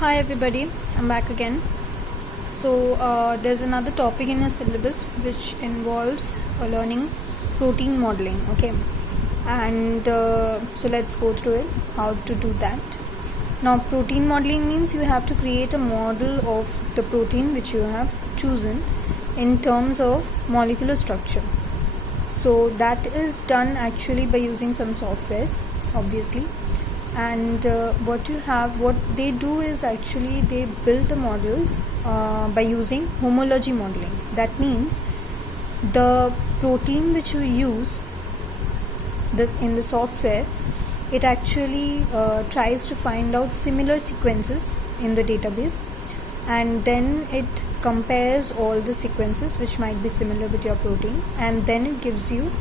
Hi everybody, I'm back again. So there's another topic in your syllabus which involves learning protein modeling. Okay, and so let's go through it, how to do that. Now protein modeling means you have to create a model of the protein which you have chosen in terms of molecular structure. So that is done actually by using some softwares, obviously. And what they do is actually they build the models by using homology modeling. That means the protein which you use in the software, it actually tries to find out similar sequences in the database, and then it compares all the sequences which might be similar with your protein, and then it gives you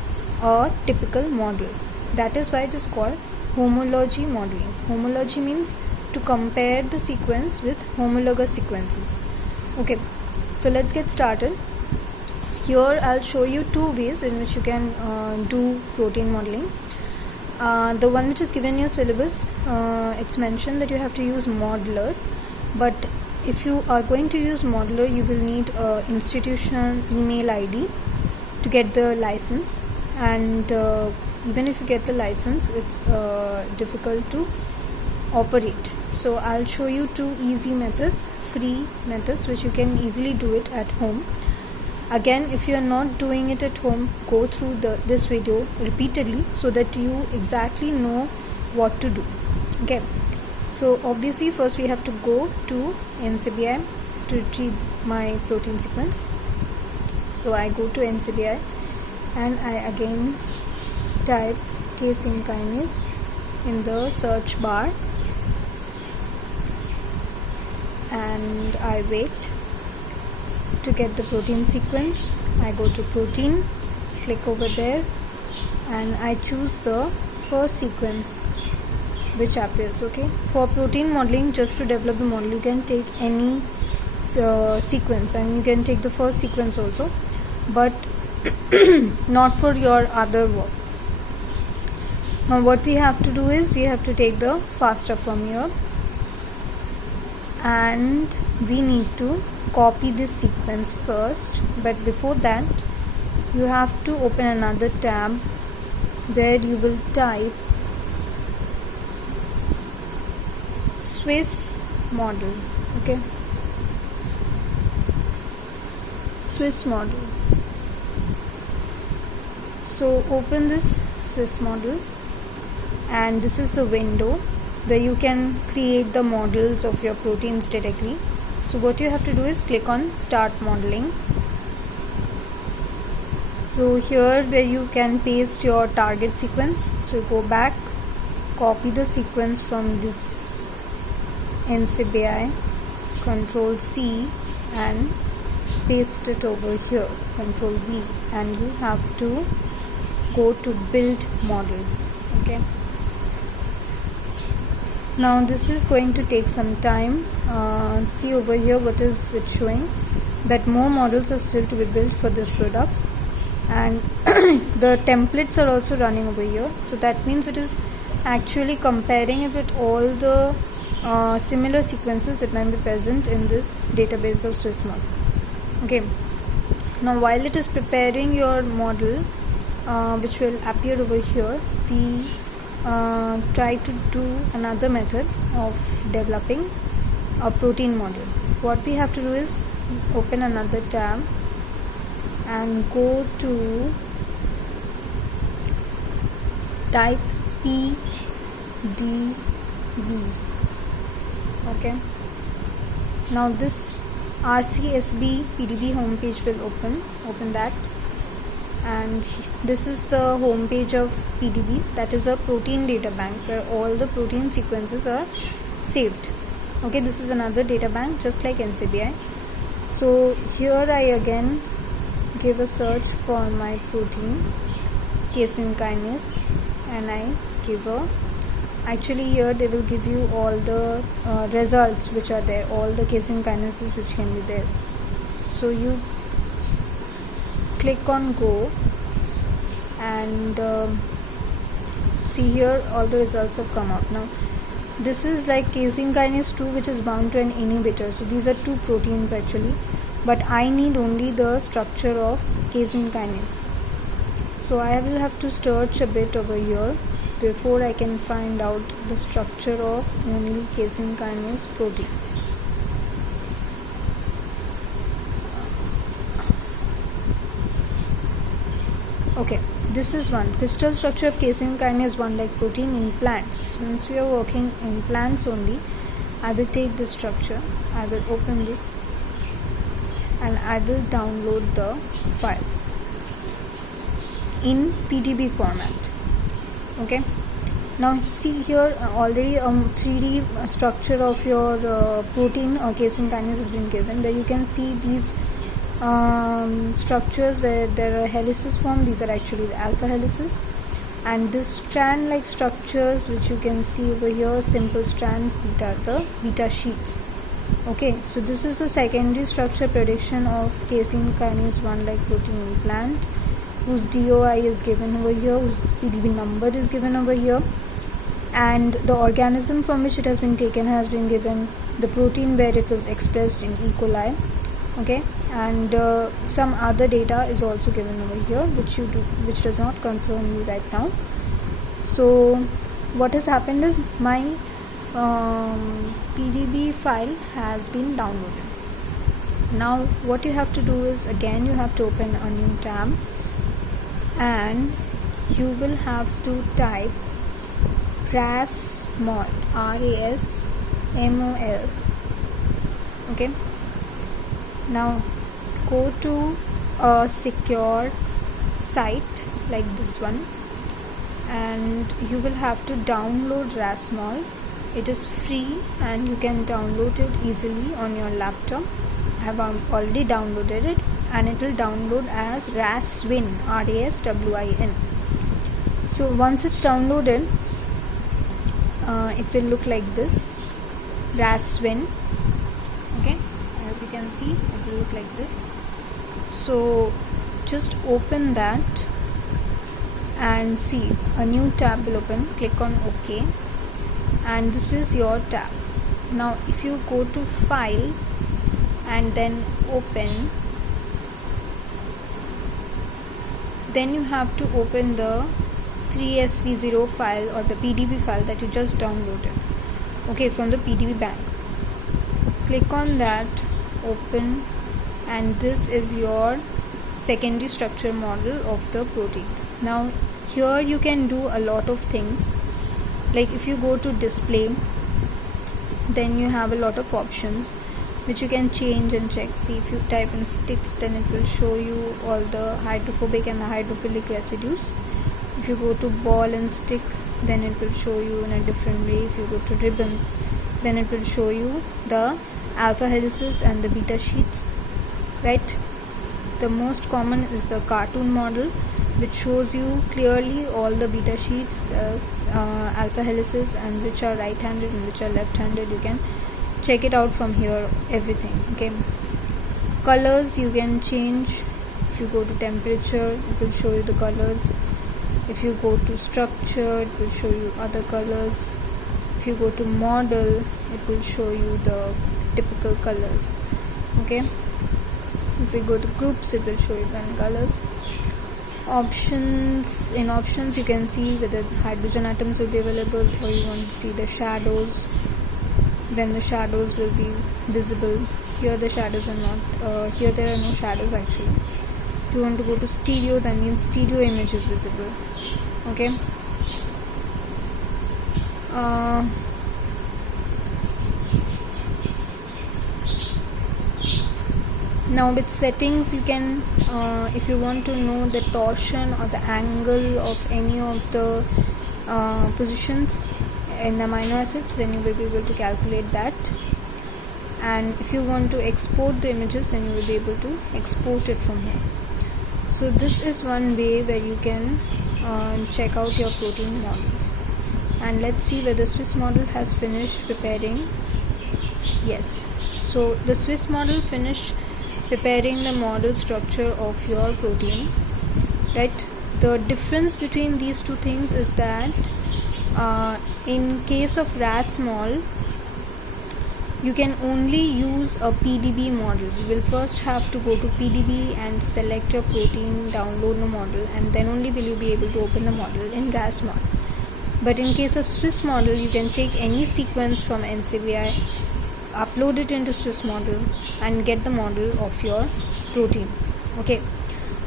a typical model. That is why it is called homology modeling. Homology means to compare the sequence with homologous sequences. Okay, so let's get started. Here I'll show you two ways in which you can do protein modeling. The one which is given in your syllabus, it's mentioned that you have to use modeler, but if you are going to use modeler, you will need institution email ID to get the license, and even if you get the license, it's difficult to operate. So I'll show you two easy methods, free methods, which you can easily do it at home. Again, if you are not doing it at home, go through this video repeatedly so that you exactly know what to do. Okay, so obviously first we have to go to NCBI to retrieve my protein sequence. So I go to NCBI and I again type casein kinase in the search bar, and I wait to get the protein sequence. I go to protein, click over there, and I choose the first sequence which appears. Okay, for protein modeling, just to develop the model, you can take any sequence, and you can take the first sequence also, but not for your other work. Now what we have to do is we have to take the FASTA from here, and we need to copy this sequence first. But before that, you have to open another tab where you will type Swiss model. Okay, Swiss model. So open this Swiss model, and this is the window where you can create the models of your proteins directly. So what you have to do is click on start modeling. So here where you can paste your target sequence, so you go back, copy the sequence from this NCBI, Control C, and paste it over here, Control V, and you have to go to build model. Okay, now this is going to take some time. See over here what is it showing, that more models are still to be built for this products, and the templates are also running over here. So that means it is actually comparing it with all the similar sequences that might be present in this database of Swiss model. Okay, now while it is preparing your model, which will appear over here, we try to do another method of developing a protein model. What we have to do is open another tab and go to type PDB. Okay, now this RCSB PDB homepage will open that, and this is the home page of PDB. That is a protein data bank where all the protein sequences are saved. Okay, this is another data bank just like NCBI. So here I again give a search for my protein casein kinase, and I give actually here they will give you all the results which are there, all the casein kinases which can be there. So you click on go, and see here all the results have come out. Now this is like casein kinase 2, which is bound to an inhibitor. So these are two proteins actually, but I need only the structure of casein kinase. So I will have to search a bit over here before I can find out the structure of only casein kinase protein. Okay, this is one. Crystal structure of casein kinase 1 like protein in plants. Since we are working in plants only, I will take this structure, I will open this, and I will download the files in PDB format. Okay, now see here already 3D structure of your protein or casein kinase has been given. There you can see these structures where there are helices formed. These are actually the alpha helices, and this strand like structures which you can see over here, simple strands, these are the beta sheets. Okay, so this is the secondary structure prediction of casein kinase 1 like protein in plant, whose DOI is given over here, whose PDB number is given over here, and the organism from which it has been taken has been given, the protein where it was expressed in E. coli. Okay, and some other data is also given over here which does not concern you right now. So what has happened is my PDB file has been downloaded. Now what you have to do is, again you have to open a new tab and you will have to type Rasmol, RASMOL. Okay, now go to a secure site like this one, and you will have to download Rasmol. It is free and you can download it easily on your laptop. I have already downloaded it, and it will download as Raswin, RASWIN. So once it's downloaded, it will look like this, Raswin. Okay, I hope you can see it will look like this. So just open that and see a new tab will open. Click on OK, and this is your tab. Now if you go to file and then open, then you have to open the 3SV0 file or the PDB file that you just downloaded, okay, from the PDB bank. Click on that, open, and this is your secondary structure model of the protein. Now here you can do a lot of things, like if you go to display, then you have a lot of options which you can change and check. See, if you type in sticks, then it will show you all the hydrophobic and the hydrophilic residues. If you go to ball and stick, then it will show you in a different way. If you go to ribbons, then it will show you the alpha helices and the beta sheets, right? The most common is the cartoon model, which shows you clearly all the beta sheets, the alpha helices, and which are right-handed and which are left-handed. You can check it out from here, everything. Okay, colors you can change. If you go to temperature, it will show you the colors. If you go to structure, it will show you other colors. If you go to model, it will show you the typical colors. Okay, if we go to groups, it will show you the colors. Options, in options you can see whether hydrogen atoms will be available, or you want to see the shadows, then the shadows will be visible. Here the shadows are not, here there are no shadows actually. If you want to go to stereo, then in stereo image is visible. Okay, now with settings you can, if you want to know the torsion or the angle of any of the positions in amino acids, then you will be able to calculate that. And if you want to export the images, then you will be able to export it from here. So this is one way where you can check out your protein models. And let's see whether Swiss model has finished preparing. Yes, so the Swiss model finished preparing the model structure of your protein, right? The difference between these two things is that in case of Rasmol, you can only use a PDB model. You will first have to go to PDB and select your protein, download the model, and then only will you be able to open the model in Rasmol. But in case of Swiss model, you can take any sequence from NCBI, upload it into Swiss model, and get the model of your protein. Okay.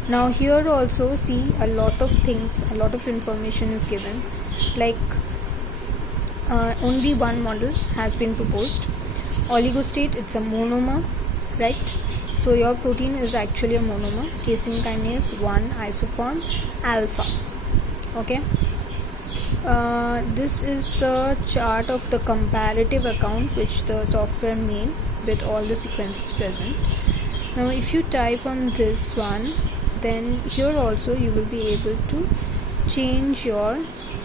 Now here also see a lot of things, a lot of information is given, like only one model has been proposed. Oligostate, it's a monomer, right? So your protein is actually a monomer, casein kinase 1 isoform alpha. Okay. This is the chart of the comparative account which the software made with all the sequences present. Now if you type on this one, then here also you will be able to change your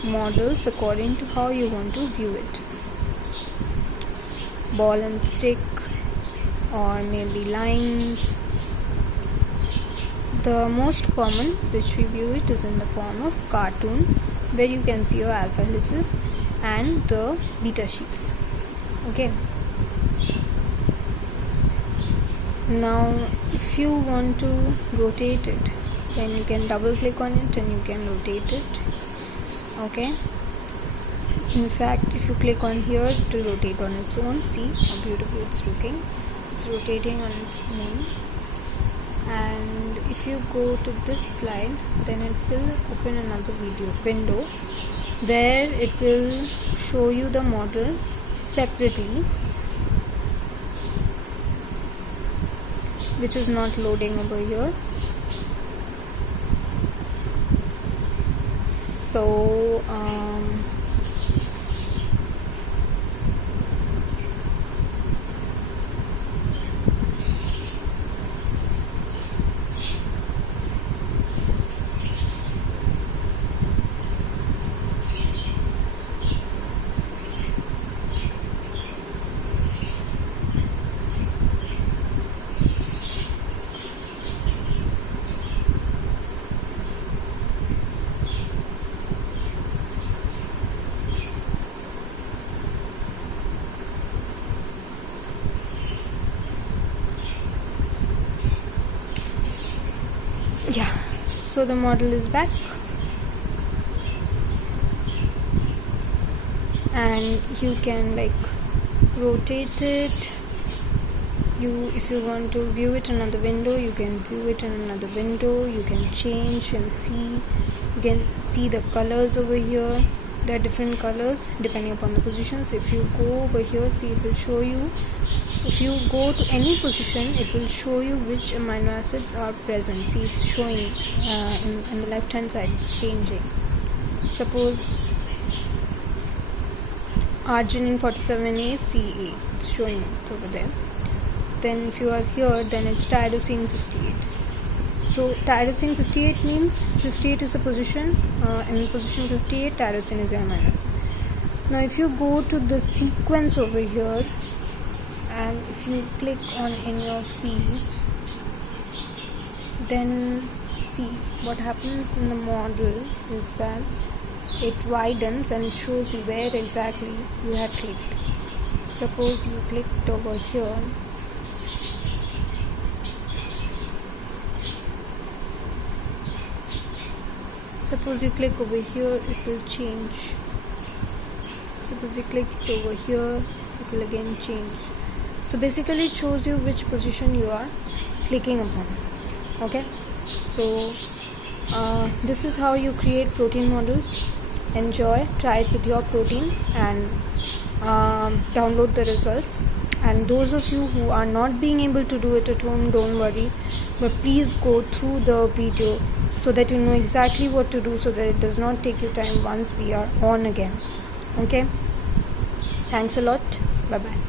models according to how you want to view it. Ball and stick, or maybe lines. The most common which we view it is in the form of cartoon, where you can see your alpha helices and the beta sheets. Okay. Now if you want to rotate it, then you can double click on it and you can rotate it. Okay. In fact, if you click on here, it will rotate on its own. See how beautiful it's looking. It's rotating on its own. And if you go to this slide, then it will open another window where it will show you the model separately, which is not loading over here. So yeah, so the model is back, and you can like rotate it. If you want to view it in another window, you can view it in another window. You can change and see. You can see the colors over here. There are different colors depending upon the positions. If you go over here, see, it will show you. If you go to any position, it will show you which amino acids are present. See, it's showing in the left hand side, it's changing. Suppose arginine 47A CA, it's showing it over there. Then if you are here, then it's tyrosine 58. So tyrosine 58 means 58 is a position. In position 58, tyrosine is your amino acid. Now if you go to the sequence over here, and if you click on any of these, then see what happens in the model is that it widens and it shows you where exactly you had clicked. Suppose you clicked over here, suppose you click over here, it will change. Suppose you click it over here, it will again change. So basically it shows you which position you are clicking upon. Okay, so this is how you create protein models. Enjoy, try it with your protein and download the results. And those of you who are not being able to do it at home, don't worry, but please go through the video so that you know exactly what to do, so that it does not take you time once we are on again. Okay, thanks a lot. Bye bye.